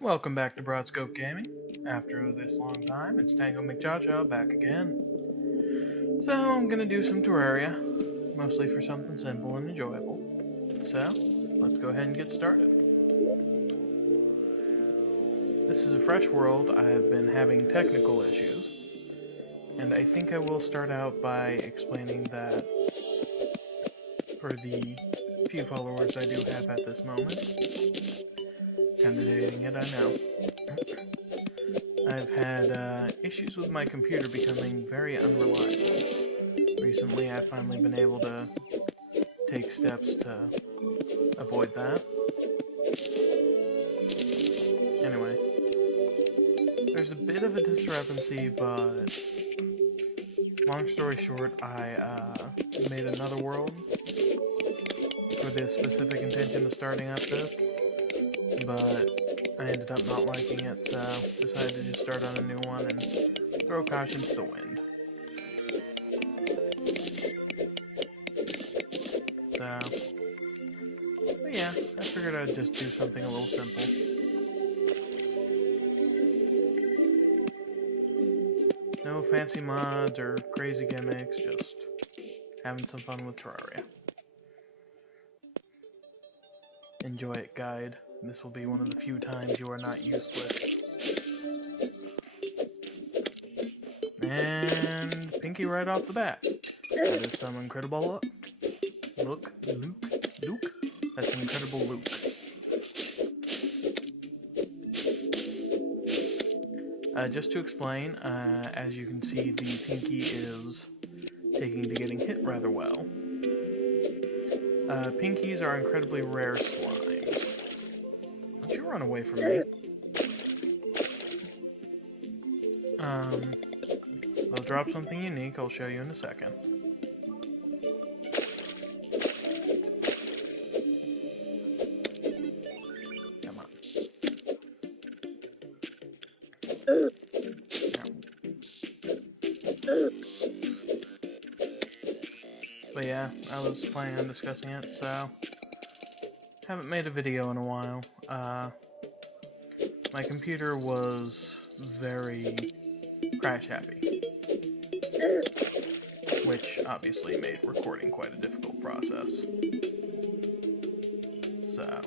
Welcome back to Broadscope Gaming. After this long time, it's Tango McJaja back again. So I'm gonna do some Terraria, mostly for something simple and enjoyable. So, let's go ahead and get started. This is a fresh world. I have been having technical issues, and I think I will start out by explaining that for the few followers I do have at this moment. Kinda dating it, I know. I've had issues with my computer becoming very unreliable. Recently, I've finally been able to take steps to avoid that. Anyway, there's a bit of a discrepancy, but long story short, I made another world for the specific intention of starting up this, but I ended up not liking it, so decided to just start on a new one and throw caution to the wind. So, but yeah, I figured I'd just do something a little simple. No fancy mods or crazy gimmicks, just having some fun with Terraria. Enjoy it, guide. This will be one of the few times you are not useless. And Pinky right off the bat. That is some incredible luck. Luke. That's an incredible Luke. Just to explain, as you can see, the Pinky is taking to getting hit rather well. Pinkies are incredibly rare slimes. Don't you run away from me. They'll drop something unique, I'll show you in a second. Come on. But yeah, I was planning on discussing it, so haven't made a video in a while. My computer was very crash happy, which obviously made recording quite a difficult process. So,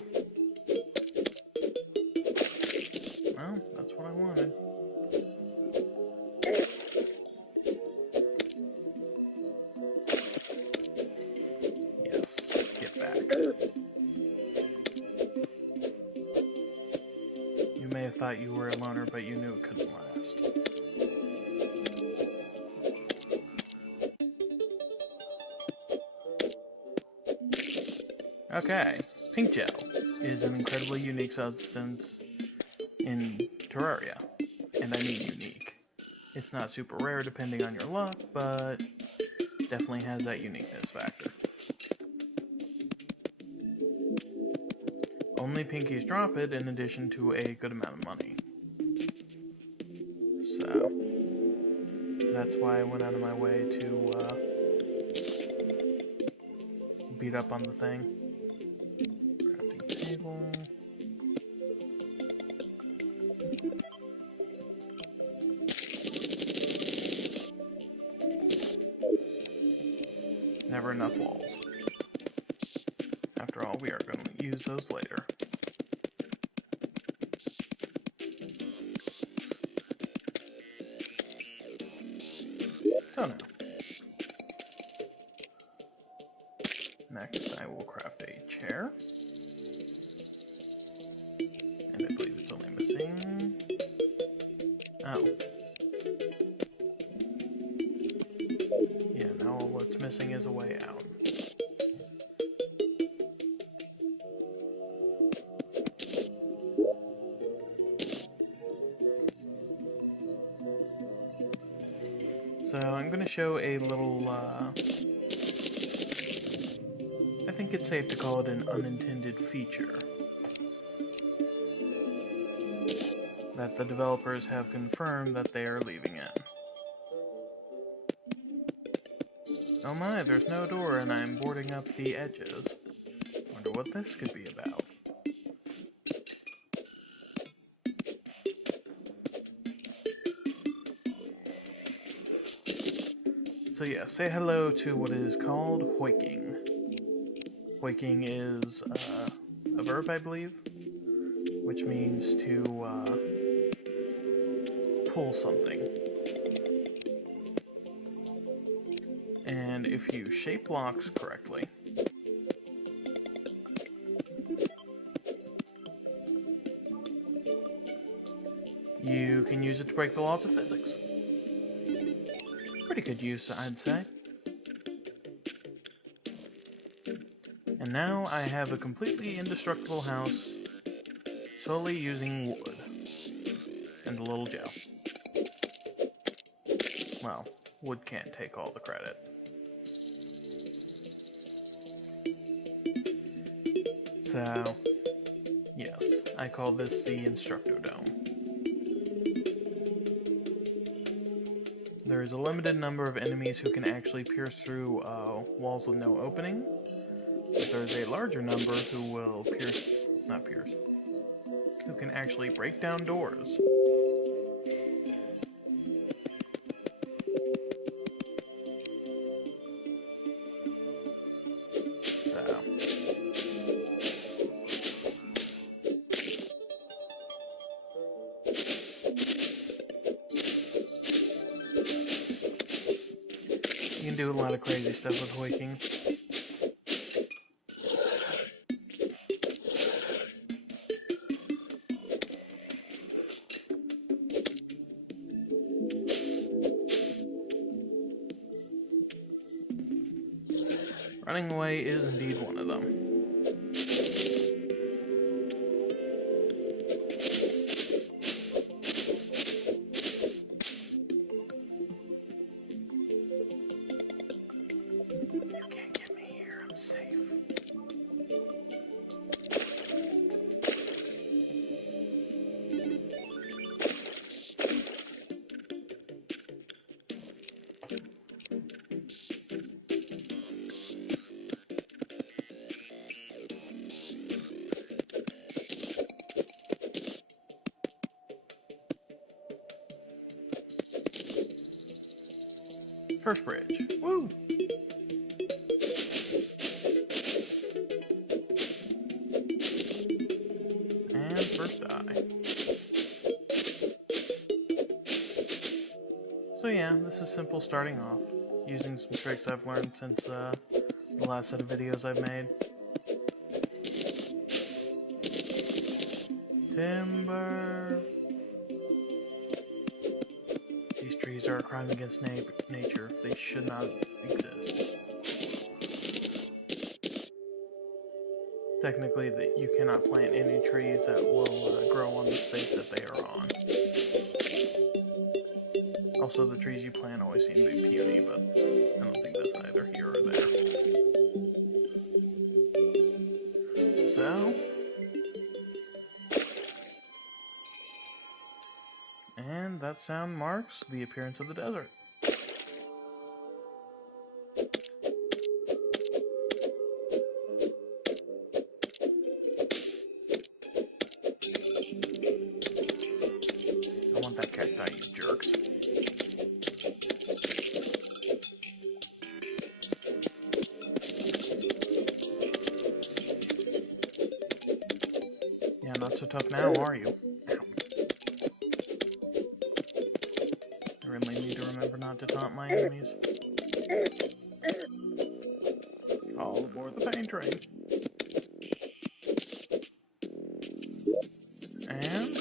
well, that's what I wanted. Yes, get back. You may have thought you were a loner, but you knew it couldn't last. Okay, pink gel is an incredibly unique substance in Terraria, and I mean unique. It's not super rare depending on your luck, but definitely has that uniqueness factor. Only pinkies drop it in addition to a good amount of money. So, that's why I went out of my way to beat up on the thing. Crafting table. Never enough walls. After all, we are going to use those later. So now. Next, I will craft a chair. And I believe it's only missing... Oh. Yeah, now all it's missing is a way out. So I'm going to show a little, I think it's safe to call it an unintended feature that the developers have confirmed that they are leaving in. Oh my, there's no door and I'm boarding up the edges. Wonder what this could be about. So yeah, say hello to what is called hoiking. Hoiking is a verb, I believe, which means to pull something. And if you shape blocks correctly, you can use it to break the laws of physics. Pretty good use, I'd say. And now I have a completely indestructible house solely using wood and a little gel. Well, wood can't take all the credit. So, yes, I call this the Instructo Dome. There is a limited number of enemies who can actually pierce through walls with no opening, but there is a larger number who will who can actually break down doors. So, you can do a lot of crazy stuff with hoiking. Running away is indeed one of them. You can't get me here, I'm safe. First bridge. Woo! And first eye. So yeah, this is simple starting off, using some tricks I've learned since the last set of videos I've made. Timber. These trees are a crime against nature. They should not exist. Technically, you cannot plant any trees that will grow on the space that they are on. Also, the trees you plant always seem to be puny, but I don't think that's either here or there. So, and that sound marks the appearance of the desert. I want that cacti, you jerks. Yeah, not so tough now, are you? Ow. I really need to remember not to taunt my enemies. All aboard the pain train. And...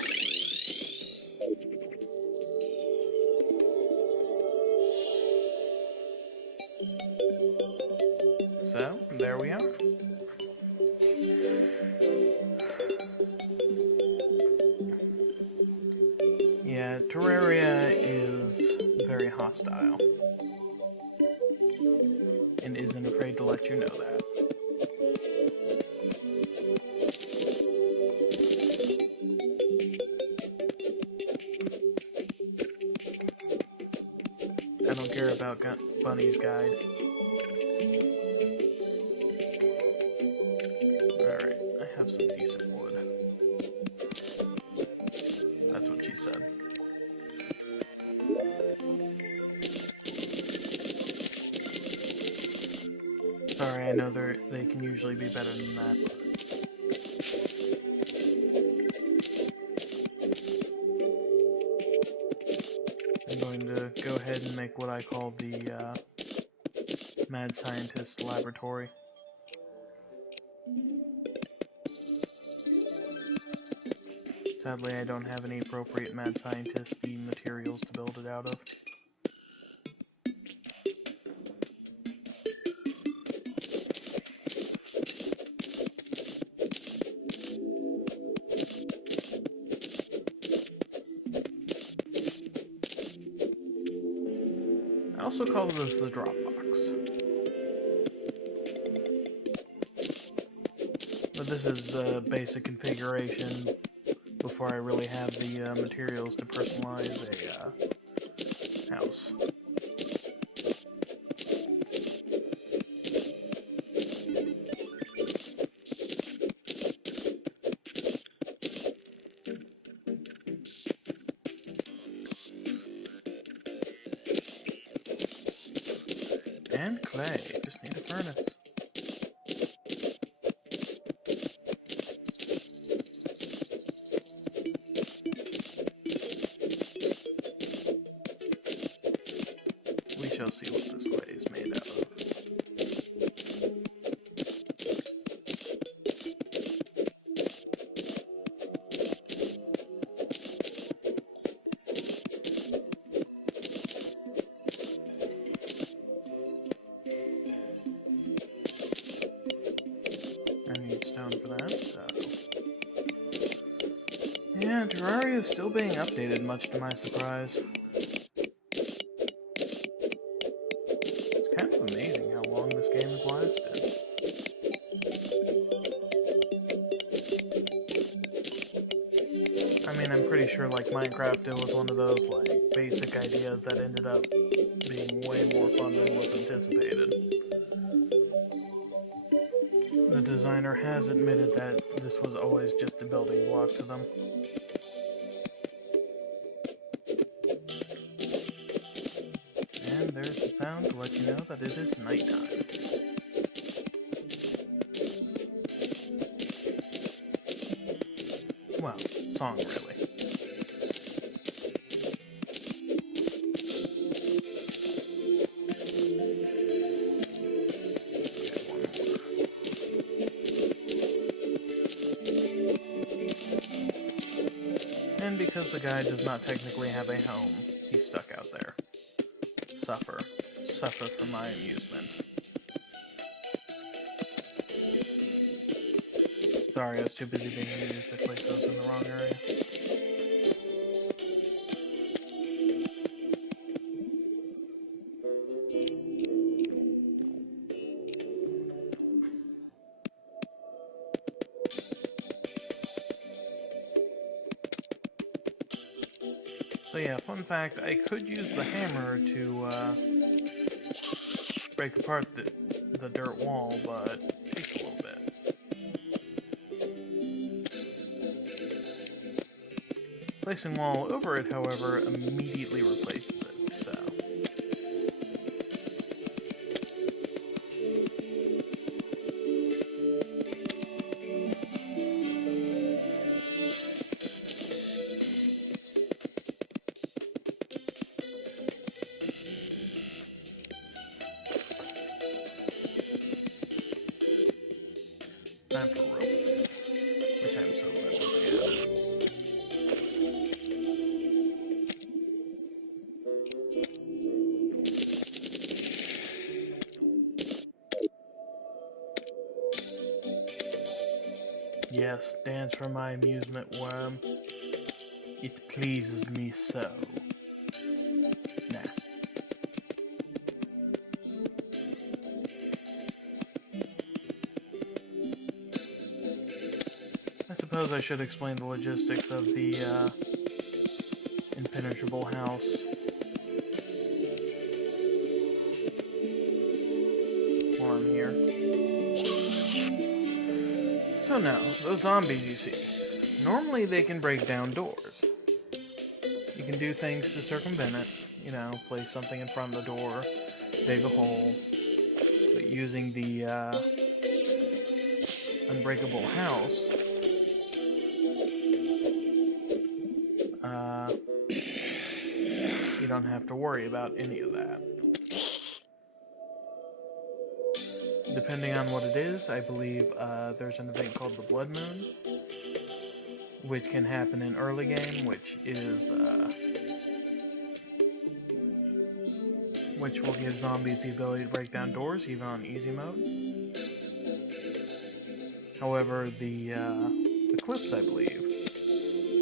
so, there we are. Yeah, Terraria is very hostile. And isn't afraid to let you know that. I don't care about Bunny's guide. Alright, I have some decent wood. That's what she said. know they can usually be better than that. I'm going to go ahead and make what I call the Mad Scientist Laboratory. Sadly, I don't have any appropriate Mad Scientist-y materials to build it out of. I also call this the Dropbox. But this is the basic configuration before I really have the materials to personalize a house. And clay, just need a furnace. We shall see what this clay is made out of. I need stone for that, so... Yeah, Terraria is still being updated, much to my surprise. It's kind of amazing how long this game has lasted. I mean, I'm pretty sure, like, Minecraft, it was one of those, like, basic ideas that ended up being way more fun than was anticipated. The designer has admitted that this was always just a building block to them. And there's the sound to let you know that it is nighttime. Well, song really. And because the guy does not technically have a home, he's stuck out there. Suffer for my amusement. Sorry, I was too busy being amused. I placed those in the wrong area. So yeah, fun fact, I could use the hammer to break apart the dirt wall, but it takes a little bit. Placing wall over it, however, immediately replaces it, so... Time for rope, which I'm so glad to get. Yes, dance for my amusement, worm. It pleases me so. Nah. I suppose I should explain the logistics of the impenetrable house. While I'm here. So now, those zombies you see, normally they can break down doors. You can do things to circumvent it, you know, place something in front of the door, dig a hole, but using the unbreakable house, you don't have to worry about any of that. Depending on what it is, I believe there's an event called the Blood Moon, which can happen in early game, which will give zombies the ability to break down doors, even on easy mode. However, the Eclipse, I believe,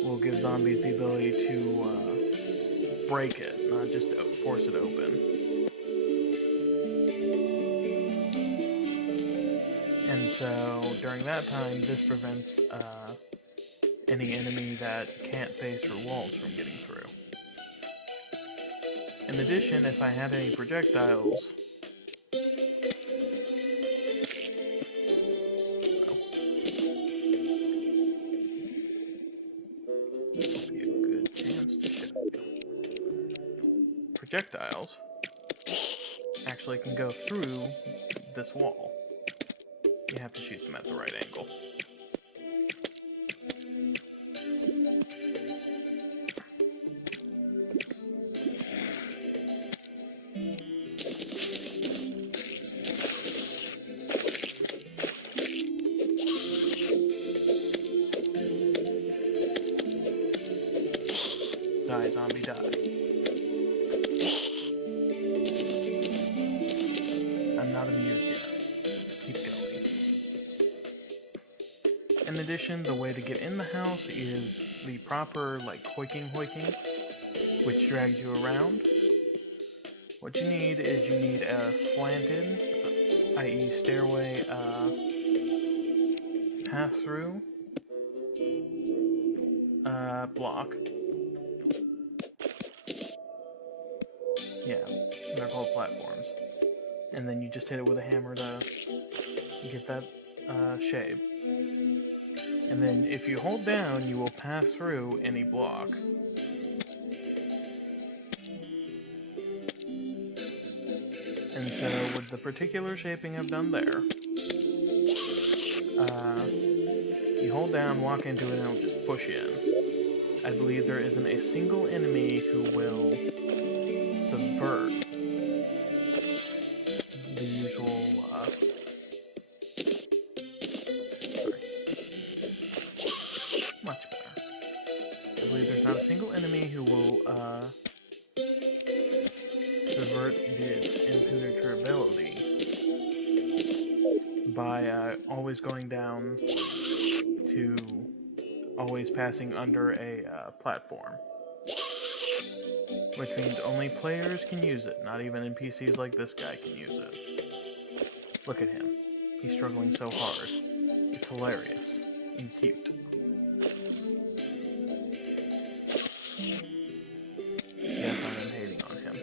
will give zombies the ability to break it, not just force it open. And so, during that time, this prevents any enemy that can't phase through walls from getting through. In addition, if I had any projectiles, projectiles actually can go through this wall. You have to shoot them at the right angle. Die, zombie, die. I'm not amused yet. Keep going. In addition, the way to get in the house is the proper, like, hoiking, which drags you around. What you need is you need a slanted, i.e. stairway, pass-through block. Yeah, they're called platforms. And then you just hit it with a hammer to get that shape. And then if you hold down, you will pass through any block. And so with the particular shaping I've done there, you hold down, walk into it, and it'll just push in. I believe there isn't a single enemy who will subvert the usual, much better. I believe there's not a single enemy who will, subvert its impenetrability by, always going down to always passing under a, platform. Which means only players can use it, not even NPCs like this guy can use it. Look at him. He's struggling so hard. It's hilarious and cute. Yes, I am hating on him.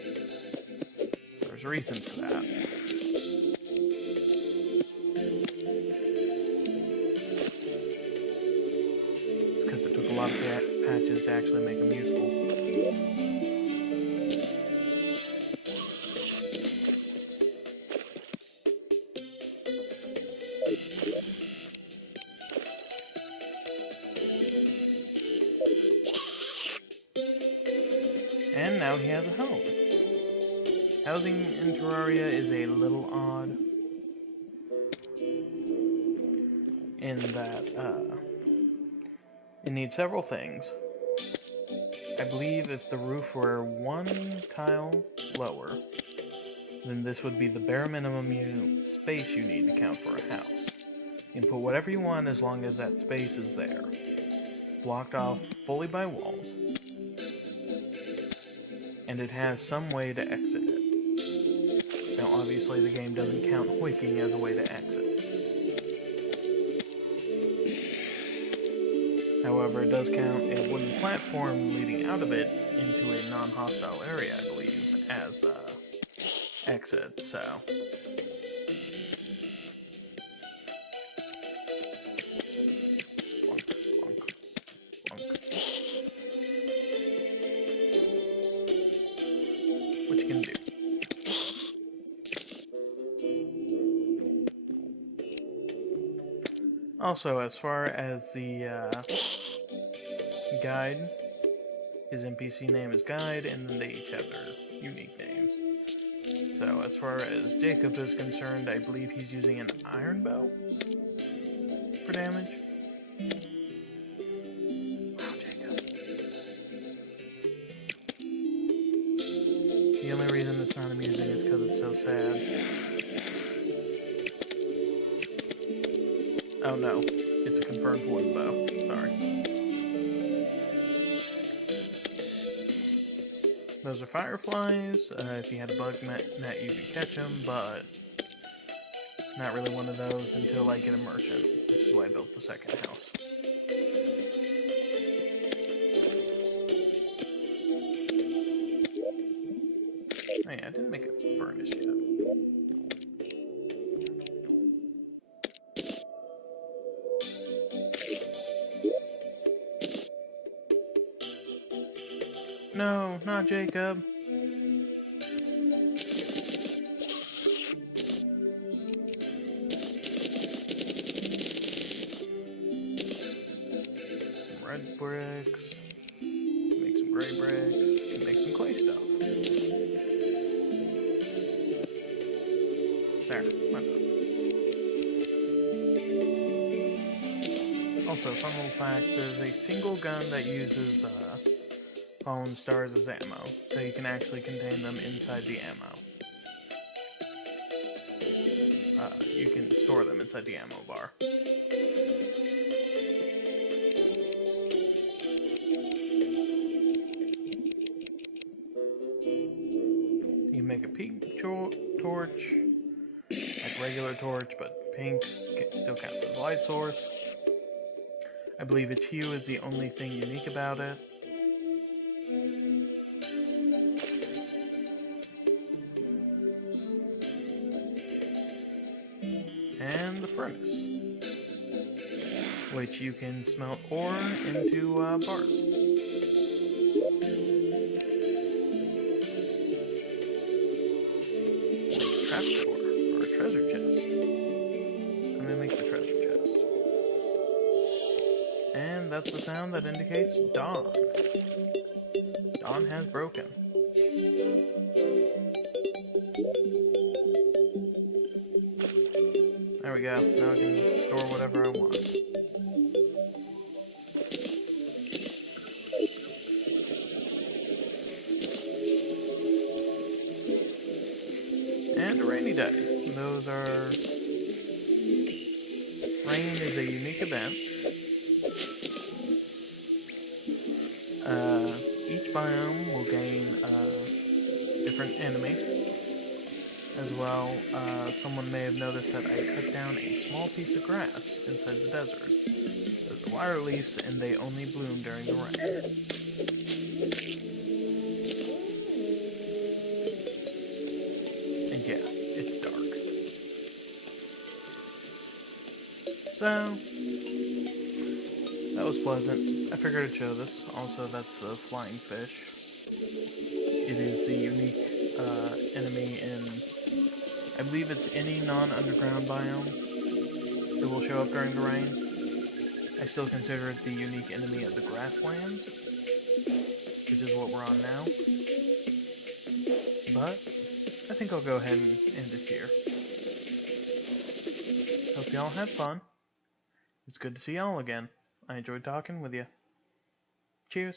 There's a reason for that. It's because it took a lot of patches to actually make him useful. And now he has a home. Housing in Terraria is a little odd in that it needs several things. I believe if the roof were one tile lower, then this would be the bare minimum space you need to count for a house. You can put whatever you want as long as that space is there, blocked off fully by walls, and it has some way to exit it. Now obviously the game doesn't count hoiking as a way to exit. However, it does count a wooden platform leading out of it into a non-hostile area, I believe, as exit, so... Also, as far as the guide, his NPC name is Guide, and then they each have their unique names. So, as far as Jacob is concerned, I believe he's using an iron bow for damage. Wow, Jacob. The only reason it's not amusing is because it's so sad. Oh no, it's a confirmed wood bow. Sorry. Those are fireflies. If you had a bug net, you could catch them, but not really one of those until I get a merchant. This is why I built the second house. Oh yeah, I didn't make a furnace yet. No, not Jacob. Some red bricks. Make some gray bricks. And make some clay stuff. There, I'm done. Also, fun little fact, there's a single gun that uses fallen stars as ammo, so you can actually contain them inside the ammo. You can store them inside the ammo bar. You make a pink torch, like regular torch, but pink still counts as light source. I believe its hue is the only thing unique about it. And the furnace, which you can smelt ore into bars. Trapdoor, or a treasure chest. I'm gonna make the treasure chest. And that's the sound that indicates dawn. Dawn has broken. There we go. Now I can store whatever I want. And a rainy day. Those are... Rain is a unique event. Each biome will gain a different enemy. As well, someone may have noticed that I cut down a small piece of grass inside the desert. Those are wire leaves, and they only bloom during the rain. And yeah, it's dark. So, that was pleasant. I figured I'd show this. Also, that's a flying fish. It is the unique enemy in, I believe it's any non-underground biome that will show up during the rain. I still consider it the unique enemy of the grasslands, which is what we're on now. But I think I'll go ahead and end it here. Hope y'all had fun. It's good to see y'all again. I enjoyed talking with you. Cheers.